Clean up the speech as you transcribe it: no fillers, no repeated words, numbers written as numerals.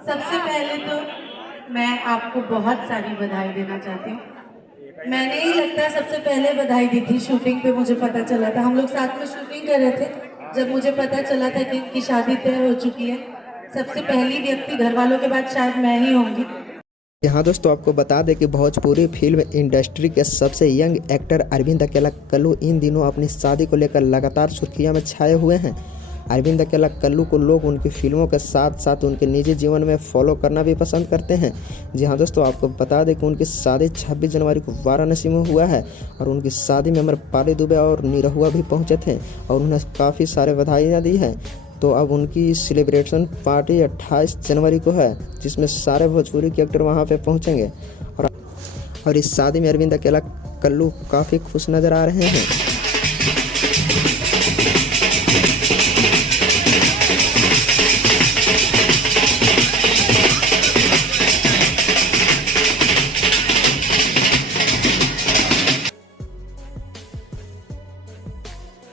सबसे पहले तो मैं आपको बहुत सारी बधाई देना चाहती हूँ। मैंने ही लगता है सबसे पहले बधाई दी थी शूटिंग पे, मुझे पता चला था, हम लोग साथ में शूटिंग कर रहे थे, जब मुझे पता चला था कि इनकी शादी तय हो चुकी है, सबसे पहली व्यक्ति घर वालों के बाद शायद मैं ही होंगी। यहाँ दोस्तों आपको बता दें कि भोजपुरी फिल्म इंडस्ट्री के सबसे यंग एक्टर अरविंद अकेला कल्लू इन दिनों अपनी शादी को लेकर लगातार सुर्खियों में छाए हुए हैं। अरविंद अकेला कल्लू को लोग उनकी फिल्मों के साथ साथ उनके निजी जीवन में फॉलो करना भी पसंद करते हैं। जी हाँ दोस्तों, आपको बता दें कि उनकी शादी 26 जनवरी को वाराणसी में हुआ है और उनकी शादी में अमरपाली दुबे और निरहुआ भी पहुंचे थे और उन्हें काफ़ी सारे बधाइयाँ दी हैं। तो अब उनकी सेलिब्रेशन पार्टी 28 जनवरी को है, जिसमें सारे भोजपुरी के एक्टर वहां पे पहुंचेंगे और इस शादी में अरविंद अकेला कल्लू काफ़ी खुश नज़र आ रहे हैं।